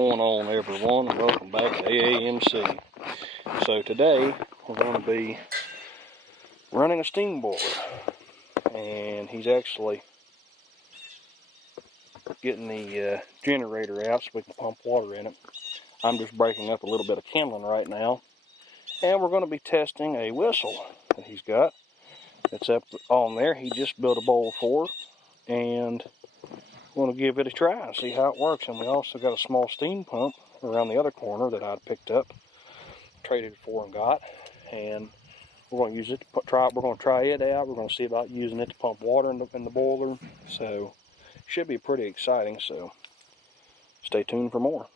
going on, everyone, and welcome back to AAMC. So today we're going to be running a steam boiler, and he's actually getting the generator out so we can pump water in it. I'm just breaking up a little bit of kindling right now, and we're going to be testing a whistle that he's got. It's up on there. He just built a bowl for it, and we're going to give it a try and see how it works. And we also got a small steam pump around the other corner that I'd picked up, traded for and got, and we're going to use it to try. We're going to try it out. We're going to see about using it to pump water in the boiler. So it should be pretty exciting. So stay tuned for more.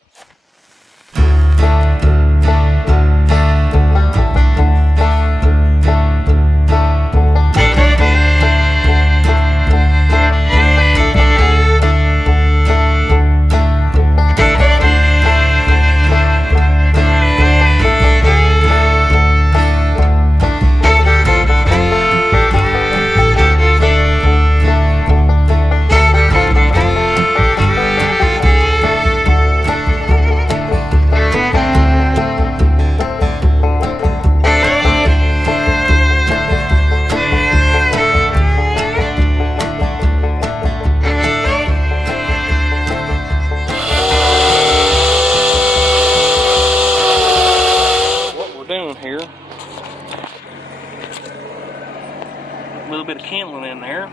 Here, a little bit of kindling in there,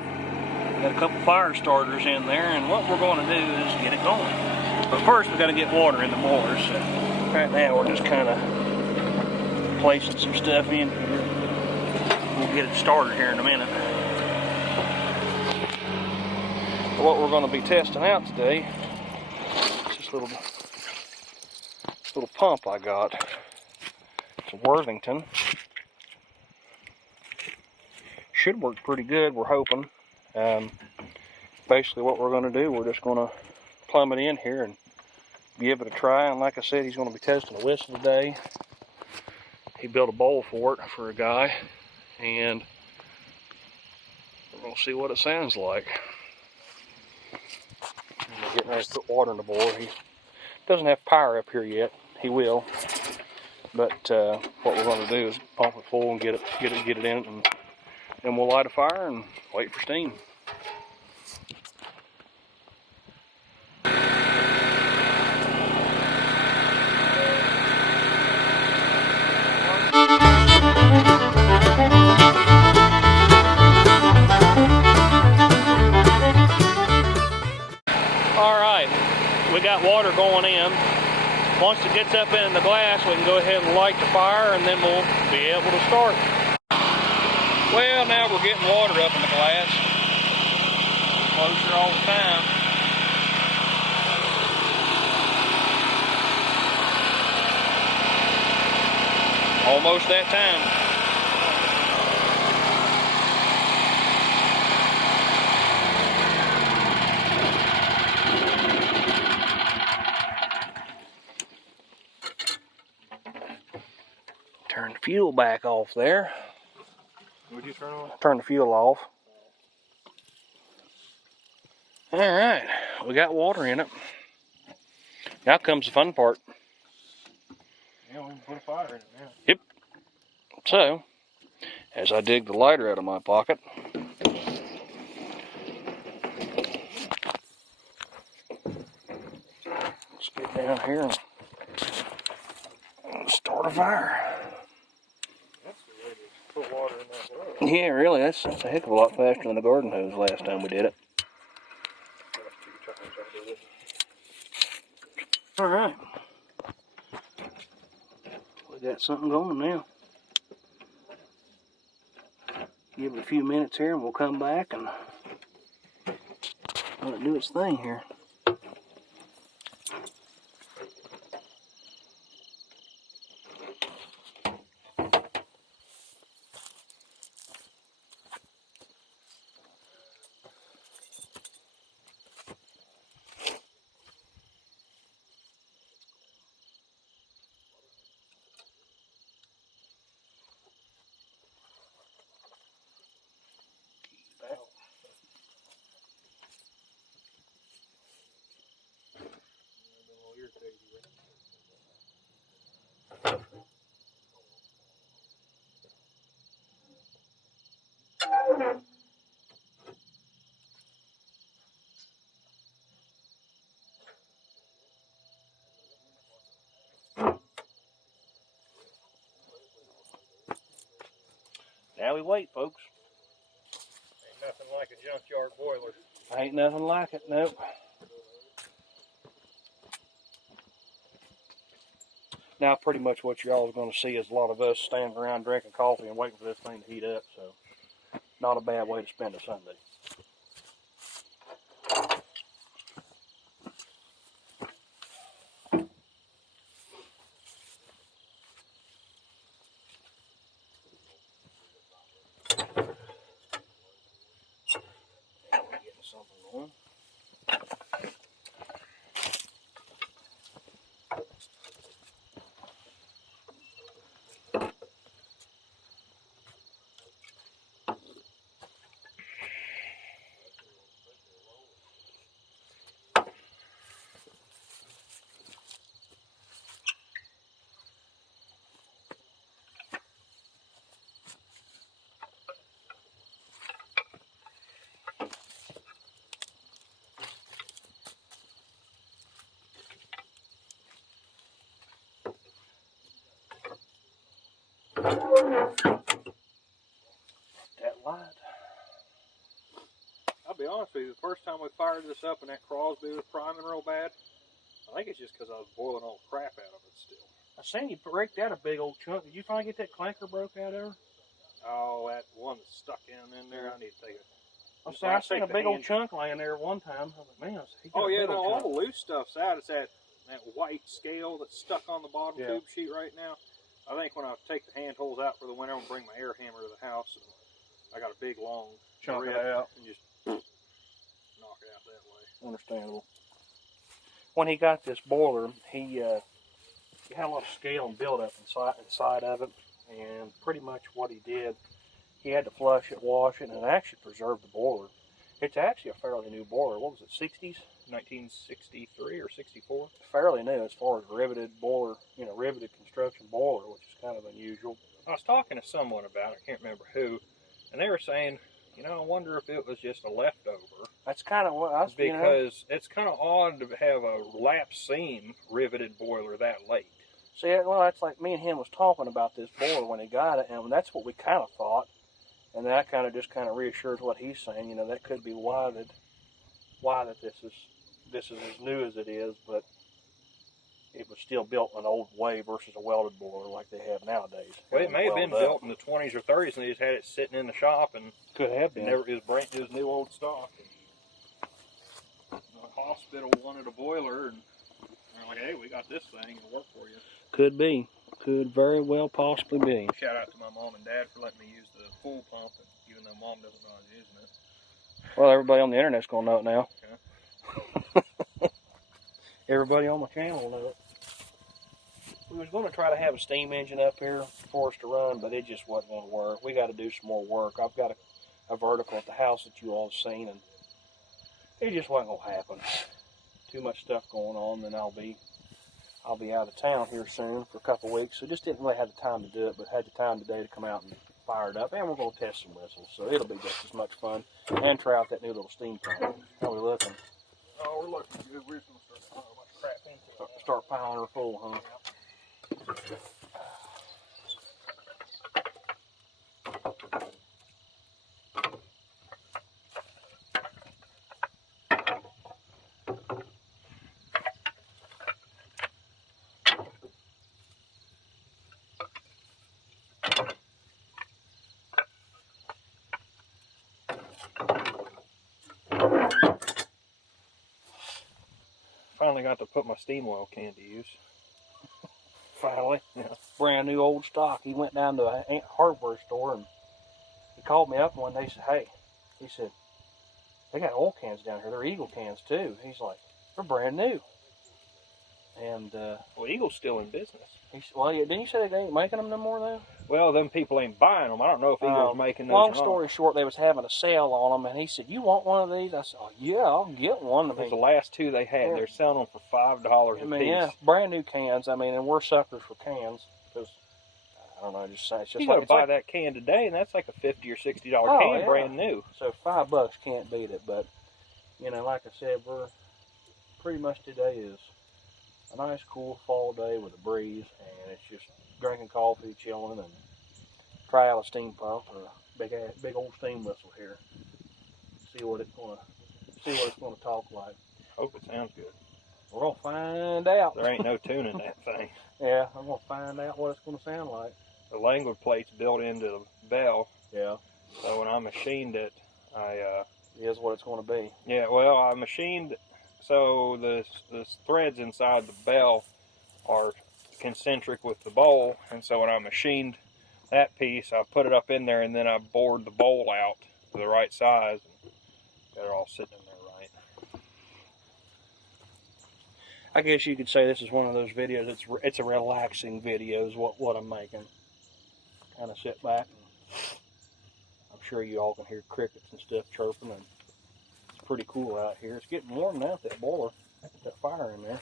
got a couple fire starters in there, and what we're going to do is get it going. But first we got to get water in the boiler. So right now we're just kind of placing some stuff in here. We'll get it started here in a minute. But what we're going to be testing out today is this little pump I got. It's a Worthington. Should work pretty good, we're hoping. Basically what we're going to do, we're just going to plumb it in here and give it a try. And like I said, he's going to be testing a whistle today. He built a bowl for it for a guy, and we're going to see what it sounds like. We're getting ready to put water in the boiler. He doesn't have power up here yet. He will. But what we're going to do is pump it full and get it in it, and then we'll light a fire and wait for steam. All right, we got water going in. Once it gets up in the glass, we can go ahead and light the fire, and then we'll be able to start. Well, now we're getting water up in the glass. Closer all the time. Almost that time. Turn the fuel back off there. What'd you turn on? Turn the fuel off. Alright, we got water in it. Now comes the fun part. Yeah, we can put a fire in it now. Yep. So, as I dig the lighter out of my pocket, let's get down here and start a fire. Put water in that well. Yeah, really, that's a heck of a lot faster than the garden hose last time we did it. Alright. We got something going now. Give it a few minutes here and we'll come back and let it do its thing here. Now we wait, folks. Ain't nothing like a junkyard boiler. Ain't nothing like it, nope. Now, pretty much what y'all are going to see is a lot of us standing around drinking coffee and waiting for this thing to heat up, so not a bad way to spend a Sunday. Now we're getting something going. That light. I'll be honest with you, the first time we fired this up and that Crosby was priming real bad, I think it's just because I was boiling all the crap out of it still. I seen you break out a big old chunk. Did you finally get that clanker broke out of her? Oh, that one that's stuck in there, I need to take it. I seen a big old chunk laying there one time. I was like, man, he got Oh, a yeah, big no, old all chunk. the loose stuff's out. It's that white scale that's stuck on the bottom Yeah. tube sheet right now. I think when I take the hand holes out for the winter, I'm going to bring my air hammer to the house. And I got a big, long Chunk it rip out. and just knock it out that way. Understandable. When he got this boiler, he had a lot of scale and buildup inside of it, and pretty much what he did, he had to flush it, wash it, and it actually preserved the boiler. It's actually a fairly new boiler. What was it, 60s? 1963 or 64. Fairly new as far as riveted boiler, riveted construction boiler, which is kind of unusual. I was talking to someone about it, I can't remember who, and they were saying, I wonder if it was just a leftover. That's kind of what I was Because it's kind of odd to have a lap seam riveted boiler that late. See, well, that's like me and him was talking about this boiler when he got it, and that's what we kind of thought. And that kind of reassures what he's saying. That could be why that this is as new as it is, but it was still built an old way versus a welded boiler like they have nowadays. Well, it may have been built in the 20s or 30s, and they just had it sitting in the shop, and could have been. It was new old stock. And the hospital wanted a boiler, and they're like, "Hey, we got this thing; it'll work for you." Could be. Could very well possibly be. Shout out to my mom and dad for letting me use the full pump, even though mom doesn't know I was using it. Well, everybody on the internet's gonna know it now. Okay. Everybody on my channel will know it. We was going to try to have a steam engine up here for us to run, but it just wasn't going to work. We got to do some more work. I've got a vertical at the house that you all have seen, and it just wasn't going to happen. Too much stuff going on, and I'll be out of town here soon for a couple of weeks, so just didn't really have the time to do it, but had the time today to come out and fire it up, and we're going to test some whistles, so it'll be just as much fun, and try out that new little steam pump. How we looking? Oh, we're looking good. We're just going to start throwing a bunch of crap into it. Start piling her full, huh? Finally got to put my steam oil can to use. Finally. Yeah. Brand new old stock. He went down to a hardware store and he called me up one day and said, hey, he said, they got oil cans down here. They're Eagle cans too. He's like, they're brand new. And well, Eagle's still in business. well, yeah, didn't you say they ain't making them no more though? Well, them people ain't buying them. I don't know if Eagle's making those. Long story short, they was having a sale on them, and he said, "You want one of these?" I said, "Oh, yeah, I'll get one." Those the last two they had. Yeah. They're selling them for $5 a piece. Yeah, brand new cans. I mean, and we're suckers for cans because I don't know, just say it's just you gotta buy that can today, and that's like a $50 or $60 can, brand new. So $5 can't beat it. But you know, like I said, we're pretty much today is a nice, cool fall day with a breeze, and it's just drinking coffee, chilling, and try out a steam pump or a big old steam whistle here. See what it's gonna talk like. Hope it sounds good. We're gonna find out. There ain't no tuning that thing. Yeah, I'm gonna find out what it's gonna sound like. The language plate's built into the bell. Yeah. So when I machined it, is what it's gonna be. Yeah. Well, I machined. So the threads inside the bell are concentric with the bowl, and so when I machined that piece, I put it up in there, and then I bored the bowl out to the right size, and got it all sitting in there right. I guess you could say this is one of those videos. It's a relaxing video is what I'm making. Kind of sit back, and I'm sure you all can hear crickets and stuff chirping, and it's pretty cool out here. It's getting warm now with that boiler, with that fire in there.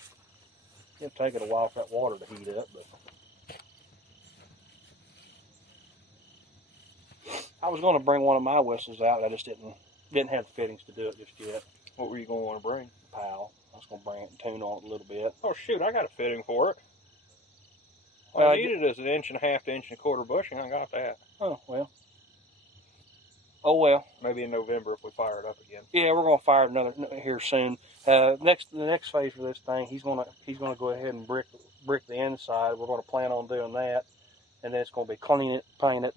It'll take it a while for that water to heat up, but I was going to bring one of my whistles out. I just didn't have the fittings to do it just yet. What were you going to want to bring? Pal. I was going to bring it and tune on it a little bit. Oh shoot, I got a fitting for it. All I needed is an 1.5 to 1.25 inch bushing. I got that. Oh well. Oh well. Maybe in November if we fire it up again. Yeah, we're gonna fire another here soon. The next phase for this thing, he's gonna go ahead and brick the inside. We're gonna plan on doing that, and then it's gonna be clean it, paint it.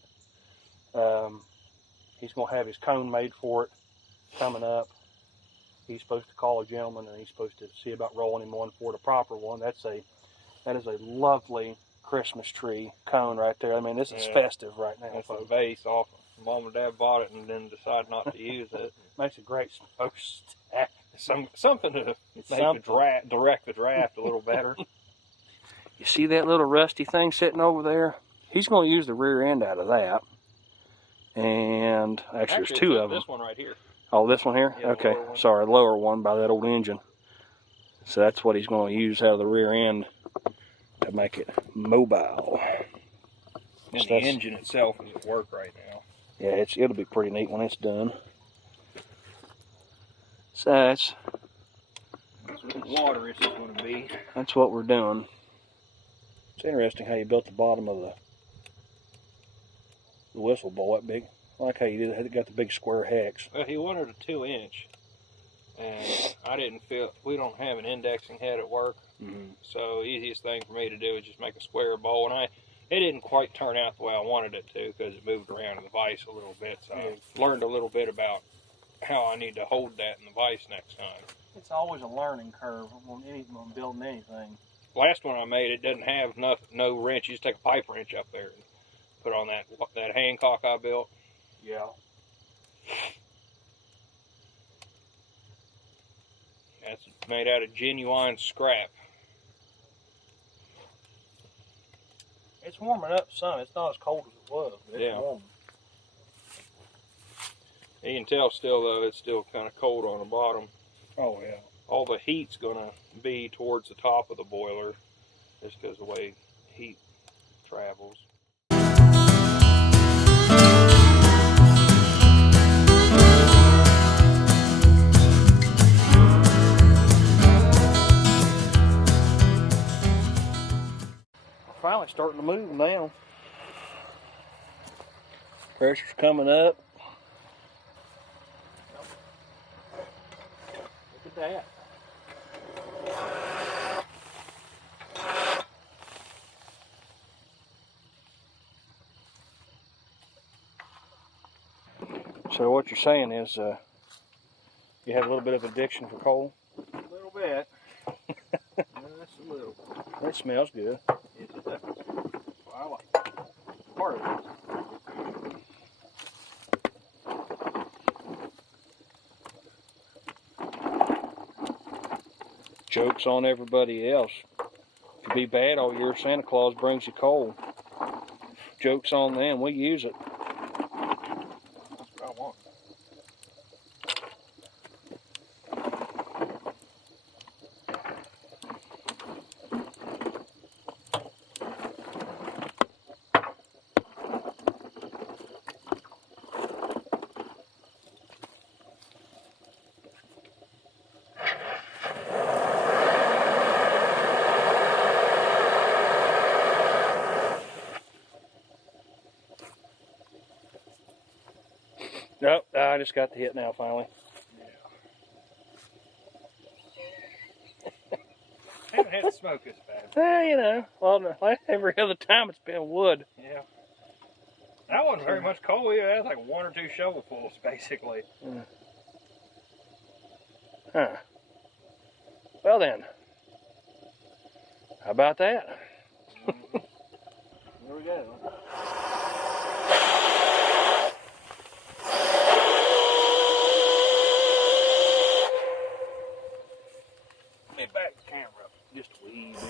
He's gonna have his cone made for it coming up. He's supposed to call a gentleman, and he's supposed to see about rolling him one for the proper one. That is a lovely Christmas tree cone right there. I mean, this is festive right now. It's a vase off. Mom and Dad bought it and then decided not to use it. Makes a great smoke stack. Something to direct the draft a little better. You see that little rusty thing sitting over there? He's going to use the rear end out of that. And actually there's two of them. This one right here. Oh, this one here? Yeah, okay. Sorry, the lower one by that old engine. So that's what he's going to use out of the rear end to make it mobile. And the engine itself is at work right now. Yeah, it'll be pretty neat when it's done. So that's what the water is going to be. That's what we're doing. It's interesting how you built the bottom of the whistle bowl that big. I like how you did it. Got the big square hex. Well, he wanted a 2-inch, and I didn't feel we don't have an indexing head at work, so easiest thing for me to do is just make a square bowl. And it didn't quite turn out the way I wanted it to because it moved around in the vise a little bit. So I learned a little bit about how I need to hold that in the vise next time. It's always a learning curve when building anything. Last one I made, it doesn't have no wrench. You just take a pipe wrench up there and put on that Hancock I built. Yeah. That's made out of genuine scrap. It's warming up some. It's not as cold as it was. But it's warm. You can tell still, though, it's still kind of cold on the bottom. Oh, yeah. All the heat's going to be towards the top of the boiler just because of the way heat travels. Finally starting to move now. Pressure's coming up. Look at that. So what you're saying is you have a little bit of addiction for coal? A little bit. Just a little. It smells good. It does. Well, I like it. Part of it. Joke's on everybody else. Could be bad all year. Santa Claus brings you coal. Joke's on them. We use it. That's what I want. Nope, I just got the hit now finally. I haven't had the smoke this bad. You know, well, like every other time it's been wood. Yeah. That wasn't very much coal either. That was like 1 or 2 shovelfuls, basically. Huh. Well then, how about that? There we go. Let me back the camera up just a wee bit.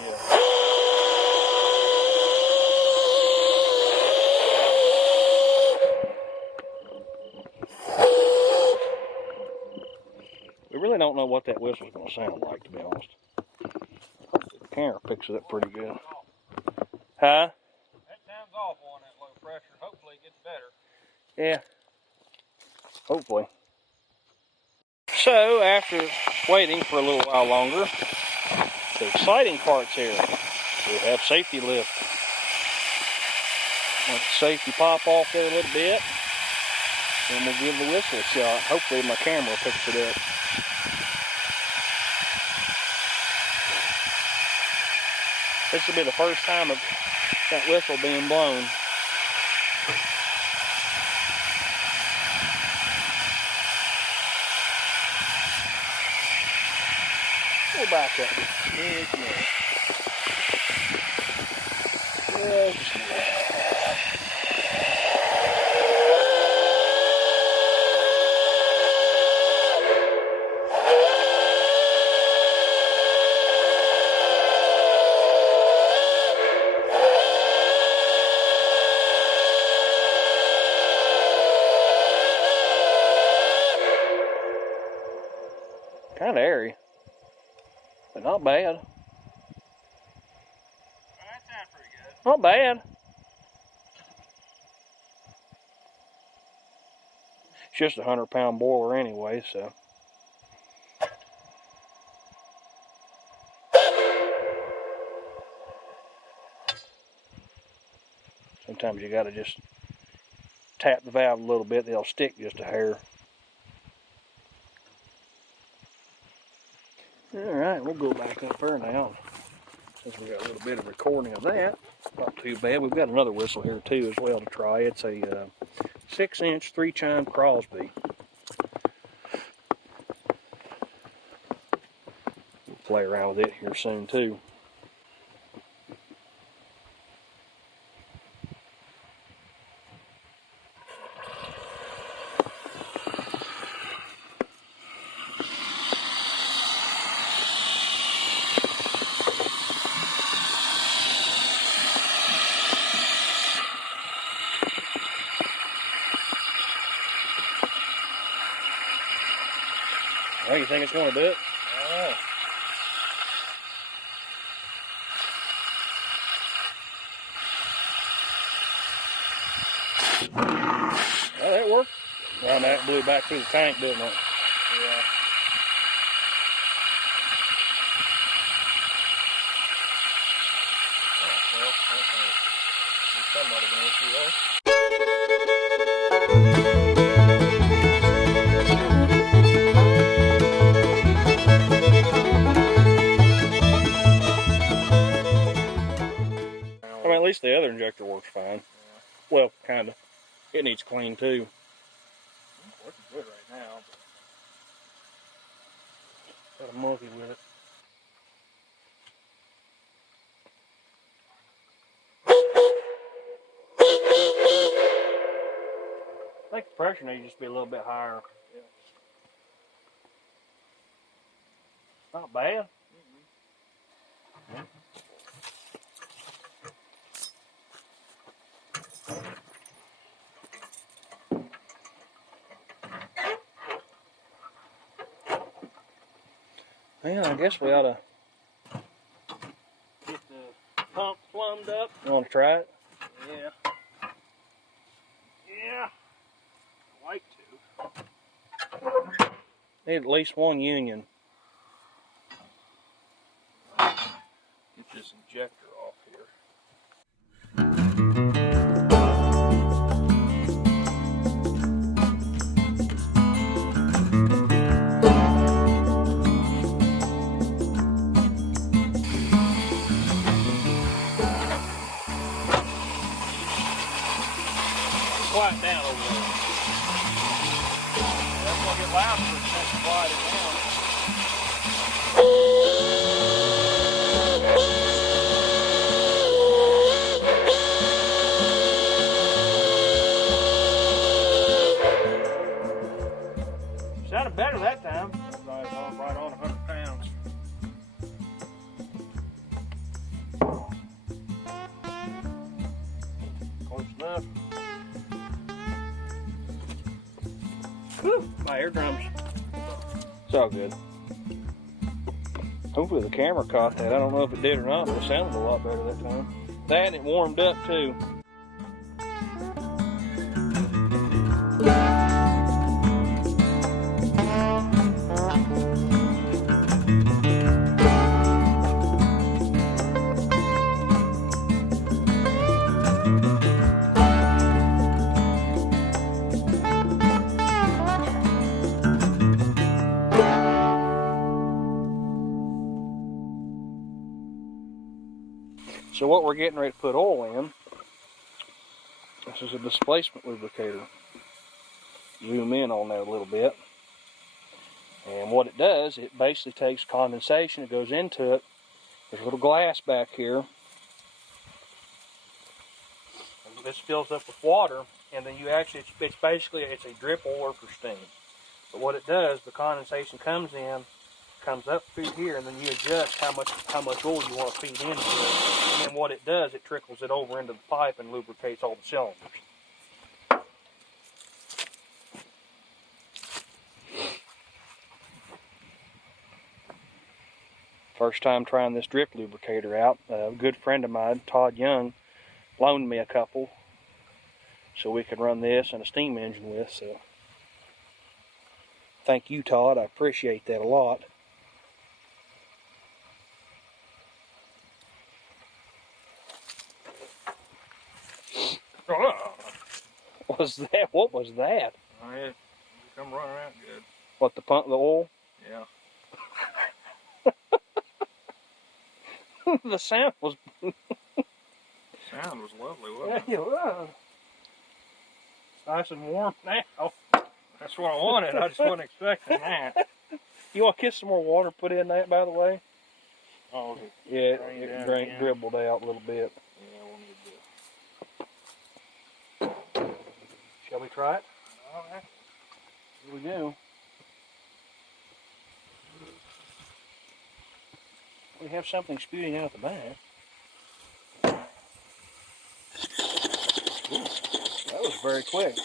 We really don't know what that whistle's going to sound like, to be honest. The camera picks it up pretty good. Huh? That sounds awful on that low pressure. Hopefully it gets better. Yeah. Hopefully. So, after waiting for a little while longer, the exciting part's here. We have safety lift. Let the safety pop off there a little bit, and we'll give the whistle a shot. Hopefully my camera picks it up. This will be the first time of that whistle being blown. We'll back up. Just a minute. Kind of airy, but not bad. Well, that sounds pretty good. Not bad. It's just a 100-pound boiler anyway, so. Sometimes you gotta just tap the valve a little bit, they'll stick just a hair. Alright, we'll go back up there now. Since we got a little bit of recording of that, not too bad. We've got another whistle here too as well to try. It's a 6-inch 3-chime Crosby. We'll play around with it here soon too. Well, you think it's going to do it? Oh. Well, that worked. Well, that blew back through the tank, didn't it? Yeah. Oh, well, there's somewhat of an issue there. I mean, at least the other injector works fine. Yeah. Well, kind of. It needs clean too. It's working good right now. But... Got a monkey with it. I think the pressure needs to just be a little bit higher. Yeah. Not bad. Well, I guess we ought to. Get the pump plumbed up. You want to try it? Yeah. Yeah. I'd like to. Need at least one union. Get this injector off here. Quiet down over there. That's gonna get loud for a second. Quiet it down. Sounded better that time. Right on 100 pounds. Close enough. Whew, my eardrums. It's all good. Hopefully the camera caught that. I don't know if it did or not, but it sounded a lot better that time. That and it warmed up too. So what we're getting ready to put oil in, this is a displacement lubricator. Zoom in on that a little bit. And what it does, it basically takes condensation, it goes into it. There's a little glass back here. And this fills up with water, and then you actually, it's basically a drip oiler for steam. But what it does, the condensation comes in, comes up through here, and then you adjust how much oil you want to feed into it. And then what it does, it trickles it over into the pipe and lubricates all the cylinders. First time trying this drip lubricator out. A good friend of mine, Todd Young, loaned me a couple so we could run this and a steam engine with. So thank you, Todd. I appreciate that a lot. What was that? What was that? Oh, yeah. You come running out good. What, the pump, the oil? Yeah. The sound was... Sound was lovely, wasn't Yeah, it was. Nice and warm now. That's what I wanted. I just wasn't expecting that. You want to get some more water put in that, by the way? Oh, yeah, it dribbled out a little bit. Yeah, we'll need to. Shall we try it? All right. Here we go. We have something spewing out the back. Ooh, that was very quick.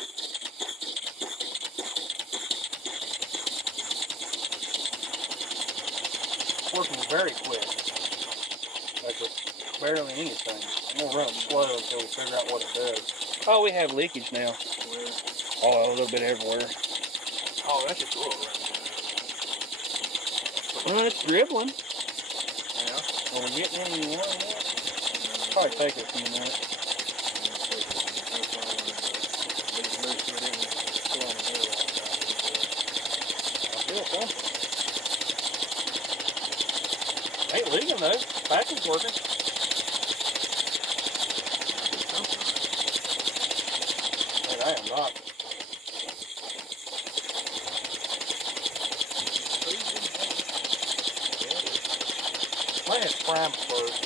Working very quick. Like with barely anything. I'm going to run it slow until we figure out what it does. Oh, we have leakage now. Where? Oh, a little bit everywhere. Oh, that's just oil right Well, it's dribbling. there. Are we getting any more of that? Probably take it a few minutes. I feel something. Ain't leaking though. Packing's working. Hey, I am not. Might have prime first.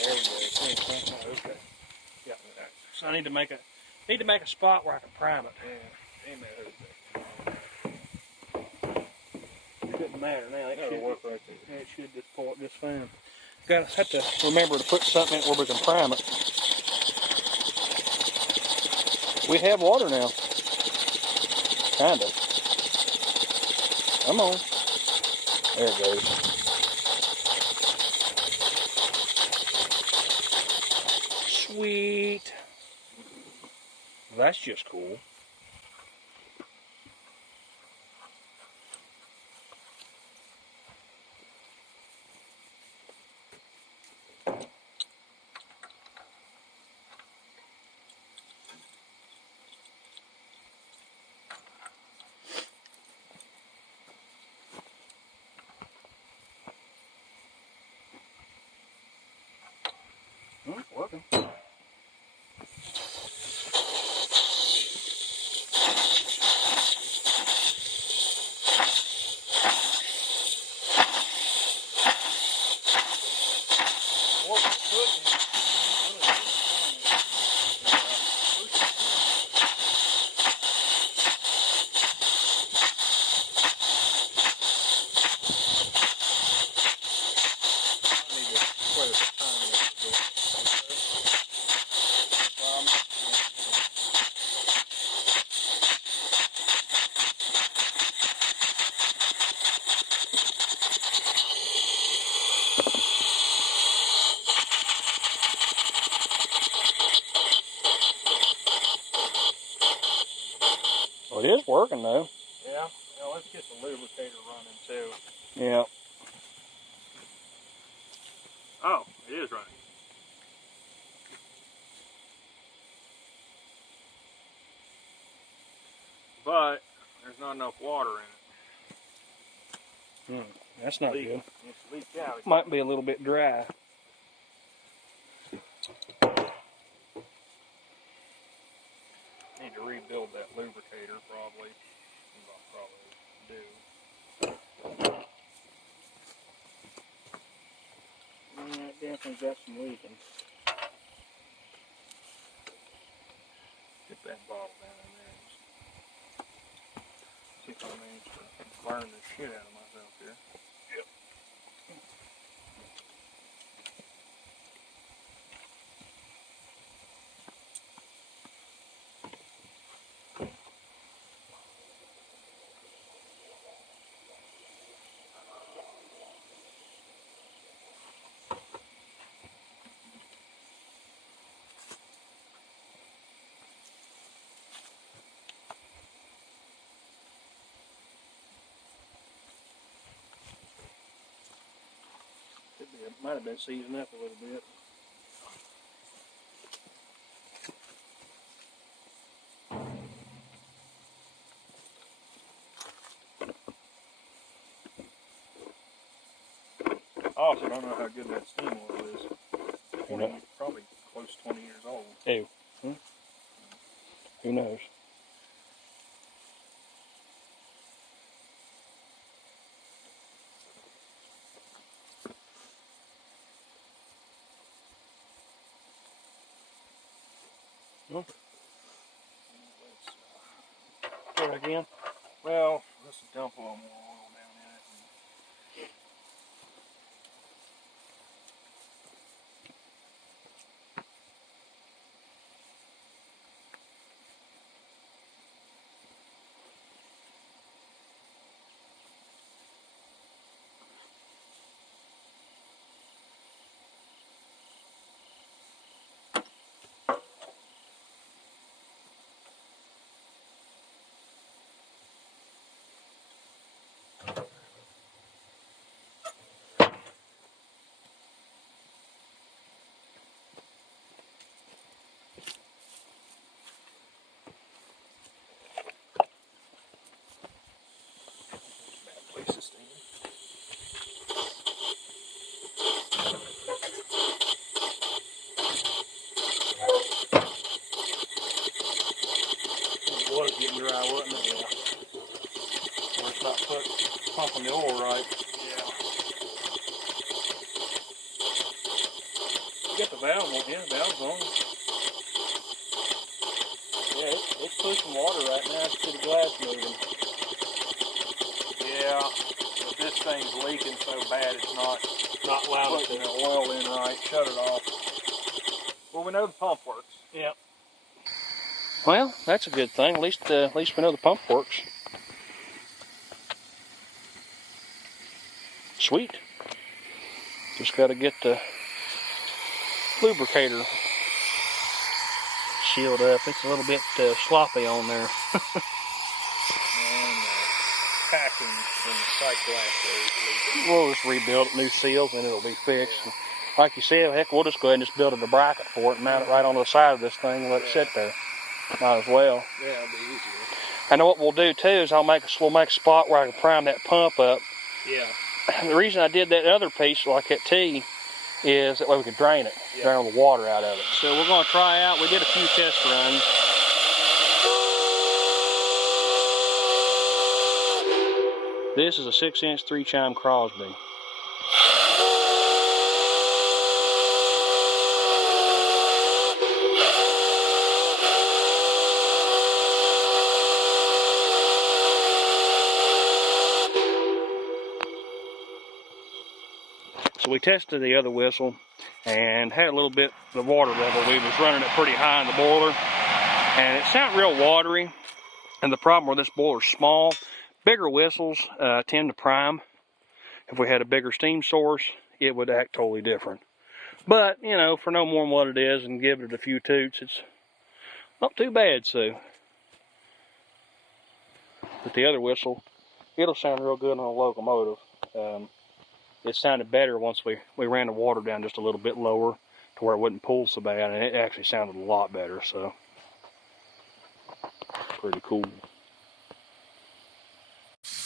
There we go. Okay. Yeah. So I need to make a spot where I can prime it. Yeah. Amen. matter now. That'll work right there. It should just pull it just fine. Have to remember to put something in it where we can prime it. We have water now. Kind of. Come on. There it goes. Sweet. That's just cool. Working. Well, it is working though. Yeah. Now let's get the lubricator running too. Yeah. Oh, it is running. But there's not enough water in it. That's not good. It's leaked out. Might be a little bit dry. Need to rebuild that lubricator probably. I'll probably do. Yeah, it definitely got some leaking. Get that bottle down in there. See if I manage to burn the shit out of myself here. Yep. It might have been seasoned up a little bit. I also don't know how good that steam oil is. Probably close to 20 years old. Ew. Who knows? Try again. Well, let's dump a little more oil down in it. Was getting dry, wasn't it? Yeah. Or it's not pumping the oil right. Yeah. You got the valve on, yeah, valve's on. Yeah, it's pushing water right now to the glass moving. Yeah. this thing's leaking so bad it's not allowed putting the oil in right. Shut it off. Well, we know the pump works. Yep. Well, that's a good thing. At least we know the pump works. Sweet. Just got to get the lubricator sealed up. It's a little bit sloppy on there. And packing in the sight glass. We'll just rebuild it, new seals, and it'll be fixed. Yeah. Like you said, heck, we'll just go ahead and just build a bracket for it and mount it right on the side of this thing and let it sit there. Might as well. Yeah, it'll be easier. And what we'll do too is we'll make a spot where I can prime that pump up. Yeah. The reason I did that other piece like that T is that way we can drain it, drain all the water out of it. So we're going to try out. We did a few test runs. This is a 6-inch 3-chime Crosby. So we tested the other whistle and had a little bit, the water level, we was running it pretty high in the boiler. And it sounded real watery. And the problem with this boiler's small. Bigger whistles tend to prime. If we had a bigger steam source, it would act totally different. But, you know, for no more than what it is and give it a few toots, it's not too bad, so. But the other whistle, it'll sound real good on a locomotive. It sounded better once we ran the water down just a little bit lower to where it wouldn't pull so bad, and it actually sounded a lot better, so. Pretty cool.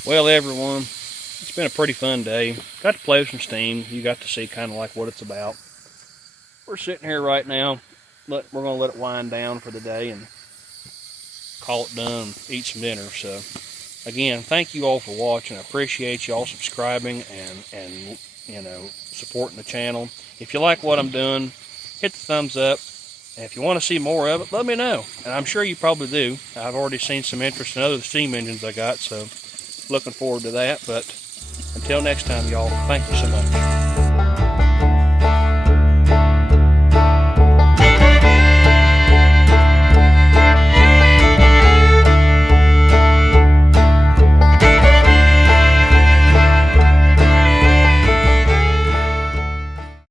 Well, everyone, it's been a pretty fun day. Got to play with some steam. You got to see kind of like what it's about. We're sitting here right now. We're going to let it wind down for the day and call it done, eat some dinner. So, again, thank you all for watching. I appreciate you all subscribing and you know, supporting the channel. If you like what I'm doing, hit the thumbs up. And if you want to see more of it, let me know. And I'm sure you probably do. I've already seen some interest in other steam engines I got, so looking forward to that. But until next time, y'all, thank you so much.